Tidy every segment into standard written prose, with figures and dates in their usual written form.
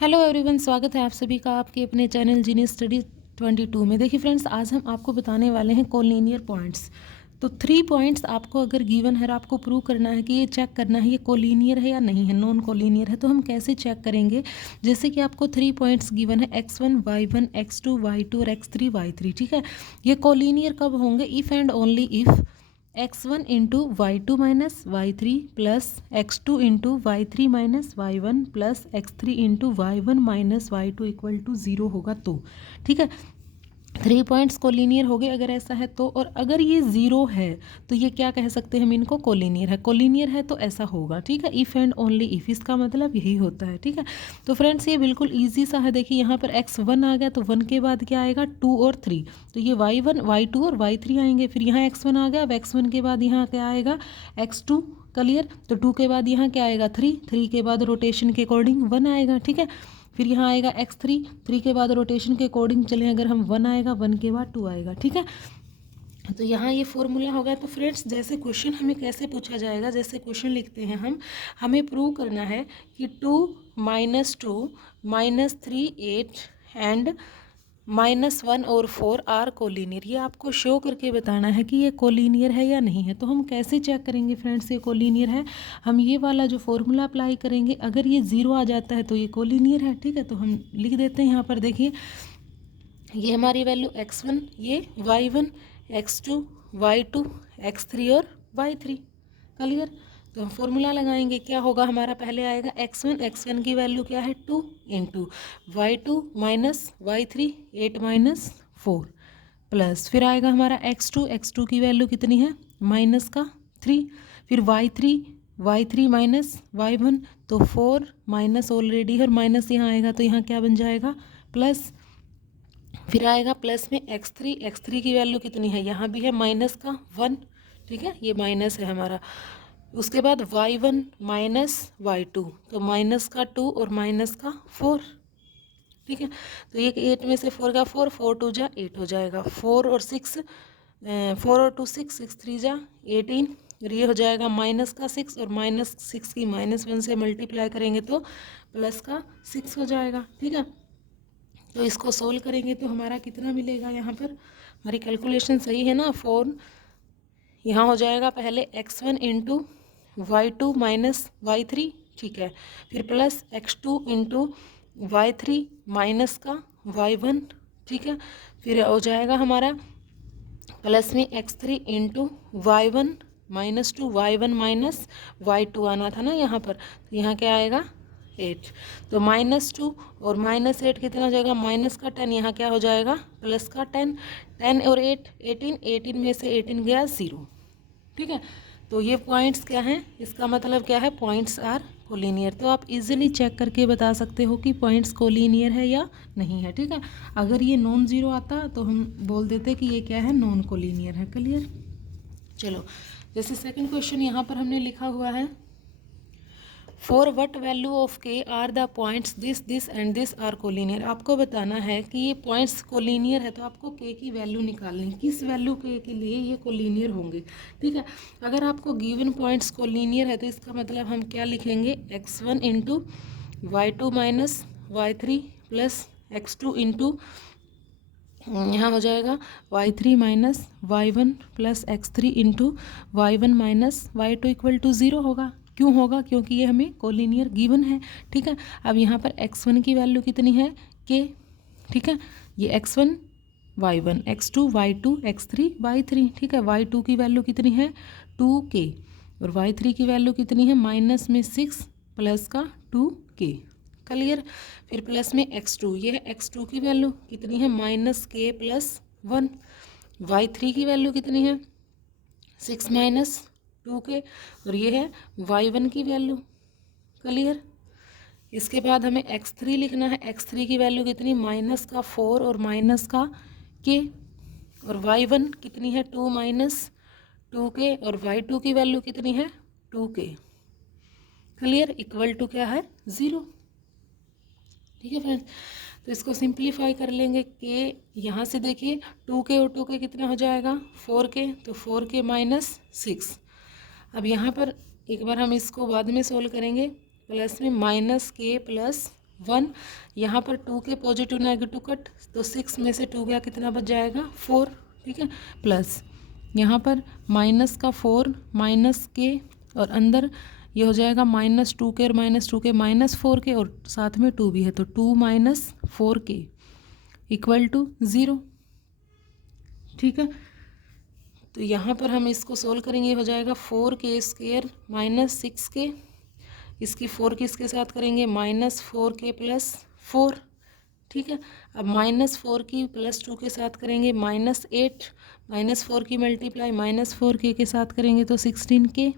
Hello everyone, स्वागत है आप सभी का आपके अपने चैनल जीनियस स्टडी 22 में। देखिए फ्रेंड्स, आज हम आपको बताने वाले हैं कोलिनियर पॉइंट्स। तो 3 पॉइंट्स आपको अगर गिवन है और आपको प्रूव करना है कि ये चेक करना है ये कोलिनियर है या नहीं है, नॉन कोलिनियर है, तो हम कैसे चेक करेंगे। जैसे कि आपको 3 पॉइंट्स गिवन है x1 y1 x2 y2 और x3 y3, ठीक है। ये कोलिनियर कब होंगे? If and only if x1 into y2 minus y3 plus x2 into y3 minus y1 plus x3 into y1 minus y2 equal to 0 होगा तो, ठीक है। 3 पॉइंट्स कोलिनियर हो गए अगर ऐसा है तो। और अगर ये 0 है तो ये क्या कह सकते हैं हम इनको? कोलिनियर है। कोलिनियर है तो ऐसा होगा, ठीक है। इफ़ एंड ओनली इफ़, इसका मतलब यही होता है, ठीक है। तो फ्रेंड्स ये बिल्कुल ईजी सा है। देखिए यहाँ पर x1 आ गया तो 1 के बाद क्या आएगा? 2 और 3, तो ये y1 y2 और y3 आएंगे। फिर यहाँ x1 आ गया, अब x1 के बाद यहाँ क्या आएगा? x2। क्लियर? तो 2 के बाद यहाँ क्या आएगा? 3, 3 के बाद रोटेशन के अकॉर्डिंग 1 आएगा, ठीक है। फिर यहाँ आएगा x3, 3 के बाद रोटेशन के अकॉर्डिंग चले अगर हम 1 आएगा, 1 के बाद 2 आएगा, ठीक है। तो यहाँ ये फॉर्मूला होगा। तो फ्रेंड्स जैसे क्वेश्चन हमें कैसे पूछा जाएगा, जैसे क्वेश्चन लिखते हैं हमें प्रूव करना है कि 2 माइनस 2 माइनस 3 8 एंड -1 और 4 आर कोलिनियर। ये आपको शो करके बताना है कि ये कोलिनियर है या नहीं है। तो हम कैसे चेक करेंगे फ्रेंड्स ये कोलिनियर है? हम ये वाला जो फॉर्मूला अप्लाई करेंगे, अगर ये 0 आ जाता है तो ये कोलिनियर है, ठीक है। तो हम लिख देते हैं यहाँ पर। देखिए ये हमारी वैल्यू x1, ये y1 x2 y2 x3 और y3। क्लियर? तो हम फॉर्मूला लगाएंगे, क्या होगा हमारा? पहले आएगा x1 की वैल्यू क्या है? 2 into y2 minus y3 8 minus 4 plus, फिर आएगा हमारा x2 की वैल्यू कितनी है? माइनस का 3, फिर y3 माइनस y1, तो 4 माइनस ऑलरेडी है और माइनस यहाँ आएगा तो यहाँ क्या बन जाएगा? प्लस, फिर आएगा प्लस में x3 की वैल्यू कितनी है? यहाँ भी है माइनस का 1, ठीक है, ये माइनस है हमारा। उसके बाद y1 माइनस y2, तो माइनस का 2 और माइनस का 4, ठीक है। तो ये 8 में से 4 का 4, 4 2 जा 8 हो जाएगा। 4 और 6 4 और 2 6, 6 3 जा 18, और ये हो जाएगा माइनस का 6 और माइनस 6 की -1 से मल्टीप्लाई करेंगे तो प्लस का 6 हो जाएगा, ठीक है। तो इसको सोल्व करेंगे तो हमारा कितना मिलेगा? यहाँ पर हमारी कैलकुलेशन सही है ना? 4 यहाँ हो जाएगा पहले x1 into y2 minus y3, ठीक है। फिर plus x2 into y3 minus का y1, ठीक है। फिर हो जाएगा हमारा प्लस में x3 into y1 minus 2 y1 minus y2 आना था ना यहाँ पर, तो यहाँ क्या आएगा? 8। तो -2 और -8 कितना हो जाएगा? माइनस का 10, यहाँ क्या हो जाएगा? प्लस का 10, 10 और 8 18, 18 में से 18 गया 0, ठीक है। तो ये पॉइंट्स क्या हैं? इसका मतलब क्या है? Points are collinear. तो आप इजीली चेक करके बता सकते हो कि पॉइंट्स कोलिनियर है या नहीं है, ठीक है। अगर ये नॉन ज़ीरो आता तो हम बोल देते कि ये क्या है? नॉन कोलिनियर है। क्लियर? चलो, जैसे सेकंड क्वेश्चन यहाँ पर हमने लिखा हुआ है, for what value of k are the points this and this are collinear. आपको बताना है कि ये पॉइंट्स कोलिनियर है तो आपको के की वैल्यू निकालनी है, किस वैल्यू के लिए ये कोलिनियर होंगे, ठीक है। अगर आपको गिवन पॉइंट्स कोलिनियर है तो इसका मतलब हम क्या लिखेंगे? x1 into y2 minus y3 plus x2 into यहाँ हो जाएगा y3 minus y1 plus x3 into y1 minus y2 equal to 0 होगा। क्यों होगा? क्योंकि ये हमें कोलिनियर गिवन है, ठीक है। अब यहाँ पर x1 की वैल्यू कितनी है? k, ठीक है। ये x1 y1 x2 y2 x3 y3, ठीक है। y2 की वैल्यू कितनी है? 2k, और y3 की वैल्यू कितनी है? माइनस में 6 प्लस का 2k। क्लियर? फिर प्लस में x2, ये है x2 की वैल्यू कितनी है? -k plus 1। y3 की वैल्यू कितनी है? 6 माइनस 2k, और ये है y1 की वैल्यू। क्लियर? इसके बाद हमें x3 लिखना है। x3 की वैल्यू कितनी? माइनस का 4 और माइनस का k, और y1 कितनी है? 2 माइनस 2k, और y2 की वैल्यू कितनी है? 2k। क्लियर? इक्वल टू क्या है? 0, ठीक है फ्रेंड्स। तो इसको सिंप्लीफाई कर लेंगे। के यहाँ से देखिए 2k और 2k कितना हो जाएगा? 4k, तो 4k माइनस 6। अब यहाँ पर एक बार हम इसको बाद में सोल्व करेंगे। प्लस में -k प्लस 1, यहाँ पर 2 के पॉजिटिव नेगेटिव कट, तो 6 में से 2 गया, कितना बच जाएगा 4, ठीक है, प्लस यहाँ पर माइनस का 4 माइनस के, और अंदर ये हो जाएगा -2 के और -2 के -4 के, और साथ में 2 भी है, तो 2 - 4 के इक्वल टू 0, ठीक है। तो यहाँ पर हम इसको सोल्व करेंगे, हो जाएगा 4k² -6 के, इसकी 4 किसके साथ करेंगे -4k + 4, ठीक है। अब -4 की +2 के साथ करेंगे -8, -4 की मल्टीप्लाई -4k के साथ करेंगे तो 16k,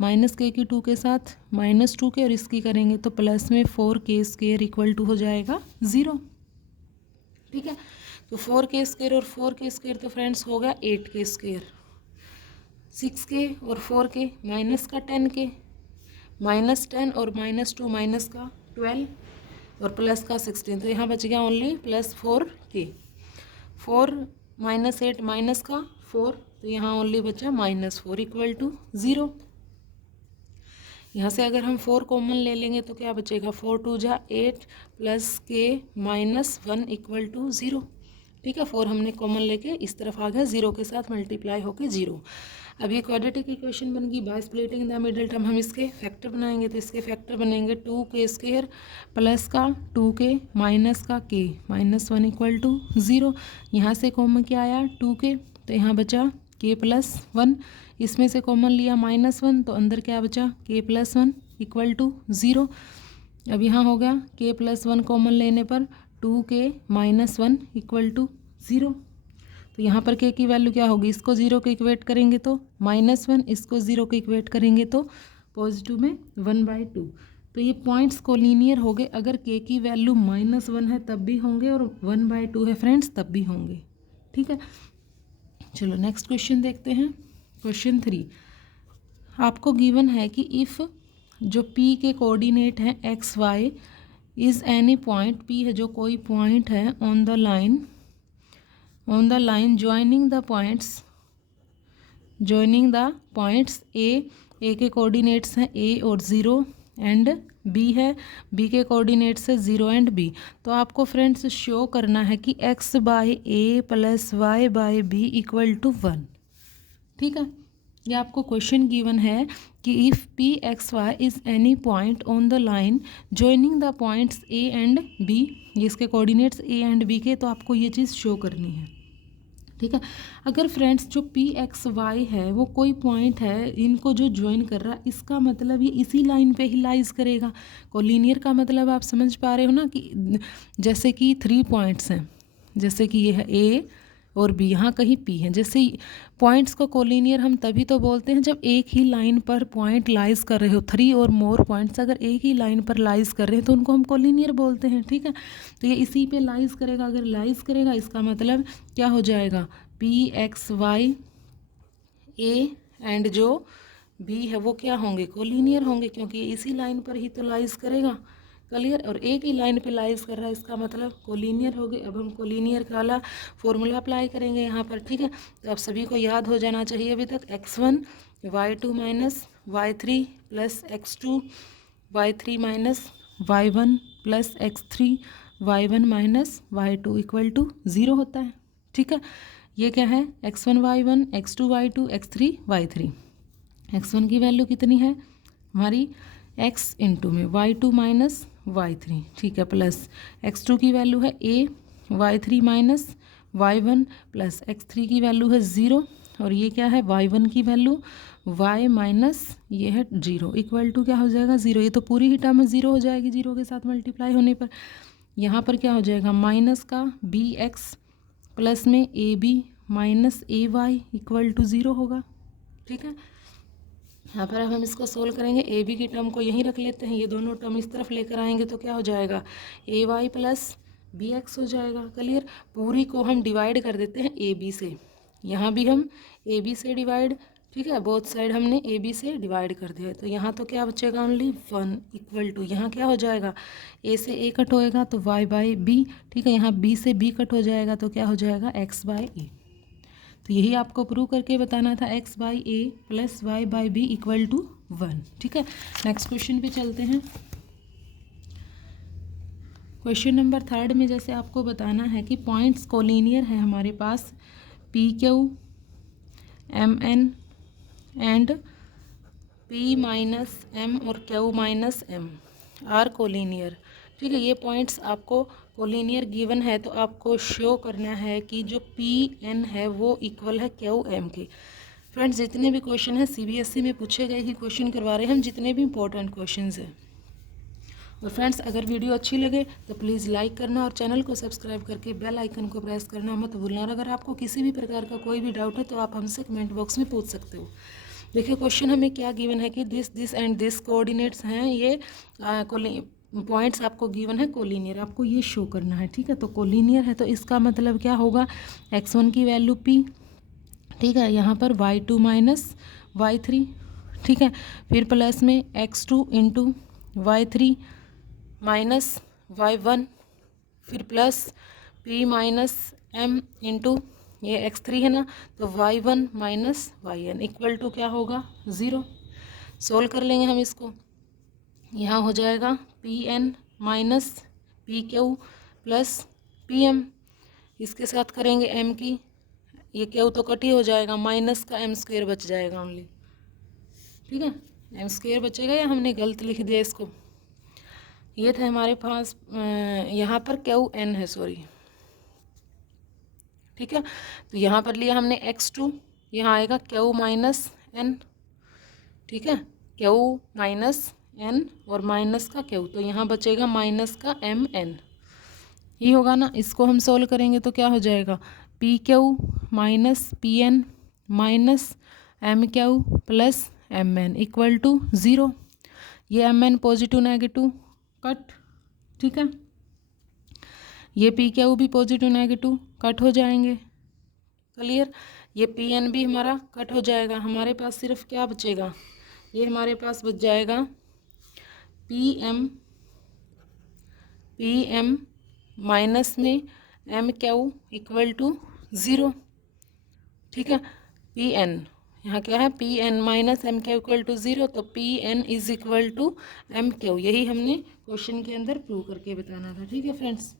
-k की 2 के साथ -2k, और इसकी करेंगे तो प्लस में 4k² इक्वल टू हो जाएगा 0, ठीक है। तो 4k² और 4k² तो फ्रेंड्स हो गया 8k², 6k और 4k माइनस का 10k, -10 और -2 माइनस का 12 और प्लस का 16, तो यहाँ बच गया ओनली +4k, 4 - 8 माइनस का 4, तो यहाँ ओनली बचा -4 इक्वल टू 0। यहाँ से अगर हम 4 कॉमन ले लेंगे तो क्या बचेगा, 4 × 2 = 8 + k -1 इक्वल टू 0, ठीक है। 4 हमने कॉमन लेके इस तरफ आ गया, 0 के साथ मल्टीप्लाई होके 0। अब ये क्वाड्रेटिक इक्वेशन बन गई by splitting the middle term, हम इसके फैक्टर बनाएंगे, तो इसके फैक्टर बनेंगे 2k² प्लस का 2k माइनस का k -1 इक्वल टू 0। यहाँ से कॉमन क्या आया 2k, तो यहाँ बचा k + 1, इसमें से कॉमन लिया -1, तो अंदर क्या बचा k + 1 इक्वल टू 0। अब यहाँ हो गया k + 1 कॉमन लेने पर 2k - 1 इक्वल टू 0। तो यहाँ पर k की वैल्यू क्या होगी, इसको 0 के इक्वेट करेंगे तो -1, इसको 0 के इक्वेट करेंगे तो पॉजिटिव में 1/2। तो ये पॉइंट्स कोलिनियर हो गए, अगर k की वैल्यू -1 है तब भी होंगे, और 1/2 है फ्रेंड्स तब भी होंगे, ठीक है। चलो नेक्स्ट क्वेश्चन देखते हैं। क्वेश्चन 3, आपको गिवन है कि इफ़ जो p के कोऑर्डिनेट हैं x y is any point, p है जो कोई पॉइंट है on the line joining the points a के कोऑर्डिनेट्स हैं a और 0 एंड b है, b के कोऑर्डिनेट्स है 0 एंड b। तो आपको फ्रेंड्स शो करना है कि x by a + y by b equal to 1, ठीक है। ये आपको क्वेश्चन गिवन है कि if p x y is any point on the line joining the points a and b, ये इसके कोऑर्डिनेट्स a एंड b के, तो आपको ये चीज़ शो करनी है, ठीक है। अगर फ्रेंड्स जो p x y है वो कोई पॉइंट है, इनको जो ज्वाइन कर रहा है, इसका मतलब ये इसी लाइन पे ही लाइज करेगा। कोलिनियर का मतलब आप समझ पा रहे हो ना, कि जैसे कि 3 पॉइंट्स हैं, जैसे कि ये है a और b, यहाँ कहीं p है। जैसे पॉइंट्स को कोलिनियर हम तभी तो बोलते हैं जब एक ही लाइन पर पॉइंट लाइज कर रहे हो, 3 और मोर पॉइंट्स अगर एक ही लाइन पर लाइज कर रहे हैं तो उनको हम कोलिनियर बोलते हैं, ठीक है। तो ये इसी पे लाइज करेगा, अगर लाइज करेगा इसका मतलब क्या हो जाएगा, p x y a and जो b है वो क्या होंगे, कोलिनियर होंगे, क्योंकि ये इसी लाइन पर ही तो लाइज करेगा, क्लियर। और एक ही लाइन पे लाइज कर रहा है, इसका मतलब कोलिनियर हो गए। अब हम कोलिनियर का वाला फॉर्मूला अप्लाई करेंगे यहाँ पर, ठीक है। तो आप सभी को याद हो जाना चाहिए अभी तक, x1 y2 - y3 + x2 y3 - y1 + x3 y1 - y2 equal to 0 होता है, ठीक है। ये क्या है, x1 y1 x2 y2 x3 y3। x1 की वैल्यू कितनी है हमारी x इंटू में y2 - y3, ठीक है, प्लस x2 की वैल्यू है a y3 - y1 plus x3 की वैल्यू है 0, और ये क्या है y1 की वैल्यू y माइनस ये है 0 इक्वल टू क्या हो जाएगा 0। ये तो पूरी ही टर्म 0 हो जाएगी 0 के साथ मल्टीप्लाई होने पर। यहाँ पर क्या हो जाएगा, माइनस का bx प्लस में ab minus ay equal to 0 होगा, ठीक है। यहाँ पर अब हम इसको सोल्व करेंगे, ए बी की टर्म को यहीं रख लेते हैं, ये दोनों टर्म इस तरफ लेकर आएंगे तो क्या हो जाएगा, ए वाई प्लस बी एक्स हो जाएगा, क्लियर। पूरी को हम डिवाइड कर देते हैं ए बी से, यहाँ भी हम ए बी से डिवाइड, ठीक है, बोथ साइड हमने ए बी से डिवाइड कर दिया। तो यहाँ तो क्या बचेगा ओनली 1 इक्वल टू, यहाँ क्या हो जाएगा, ए से ए कट होएगा तो वाई बाई बी, ठीक है, यहाँ बी से बी कट हो जाएगा तो क्या हो जाएगा एक्स बाई ए। तो यही आपको प्रूव करके बताना था, x by a plus y by b equal to 1, ठीक है। नेक्स्ट क्वेश्चन पे चलते हैं। क्वेश्चन नंबर 3 में जैसे आपको बताना है कि पॉइंट्स कोलिनियर है हमारे पास P Q M N and P minus M और Q minus M are collinear. ठीक है, ये पॉइंट्स आपको कोलिनियर गिवन है तो आपको शो करना है कि जो पी एन है वो इक्वल है क्यू एम के। फ्रेंड्स, जितने भी क्वेश्चन हैं सीबीएसई में पूछे गए ही क्वेश्चन करवा रहे हैं हम, जितने भी इंपॉर्टेंट क्वेश्चंस हैं। और फ्रेंड्स, अगर वीडियो अच्छी लगे तो प्लीज़ लाइक करना और चैनल को सब्सक्राइब करके बेल आइकन को प्रेस करना मत भूलना। और अगर आपको किसी भी प्रकार का कोई भी डाउट है तो आप हमसे कमेंट बॉक्स में पूछ सकते हो। देखिए क्वेश्चन हमें क्या गिवन है कि दिस एंड दिस कोऑर्डिनेट्स हैं, ये पॉइंट्स आपको गिवन है कोलिनियर, आपको ये शो करना है। ठीक है, तो कोलिनियर है तो इसका मतलब क्या होगा, x1 की वैल्यू p, ठीक है, यहाँ पर y2 माइनस y3, ठीक है, फिर प्लस में x2 into y3 minus y1, फिर plus p minus m into ये x3 है ना, तो y1 minus yn equal to क्या होगा 0। सोल्व कर लेंगे हम इसको, यहाँ हो जाएगा pn minus pq plus pm, इसके साथ करेंगे m की, ये क्यू तो कट ही हो जाएगा, माइनस का m स्क्वेयर बच जाएगा ओनली। ठीक है, m स्क्वेयर बचेगा या हमने गलत लिख दिया इसको, ये था हमारे पास यहाँ पर क्यू n है, सॉरी। ठीक है, तो यहाँ पर लिया हमने x2, यहाँ आएगा क्यू माइनस n। ठीक है, क्यू माइनस n और माइनस का क्यू, तो यहाँ बचेगा माइनस का mn, ये होगा ना। इसको हम सोल्व करेंगे तो क्या हो जाएगा, p q minus p n minus m q plus m n equal to 0। ये m n positive negative cut, ठीक है, ये पी क्यू भी पॉजिटिव नेगेटिव कट हो जाएंगे, क्लियर। ये पी एन भी हमारा कट हो जाएगा, हमारे पास सिर्फ क्या बचेगा, ये हमारे पास बच जाएगा पी एम माइनस में एम क्यू इक्वल टू 0। ठीक है, पी एन यहाँ क्या है, p n minus m q equal to 0, तो p n is equal to m q, यही हमने क्वेश्चन के अंदर प्रूव करके बताना था। ठीक है फ्रेंड्स।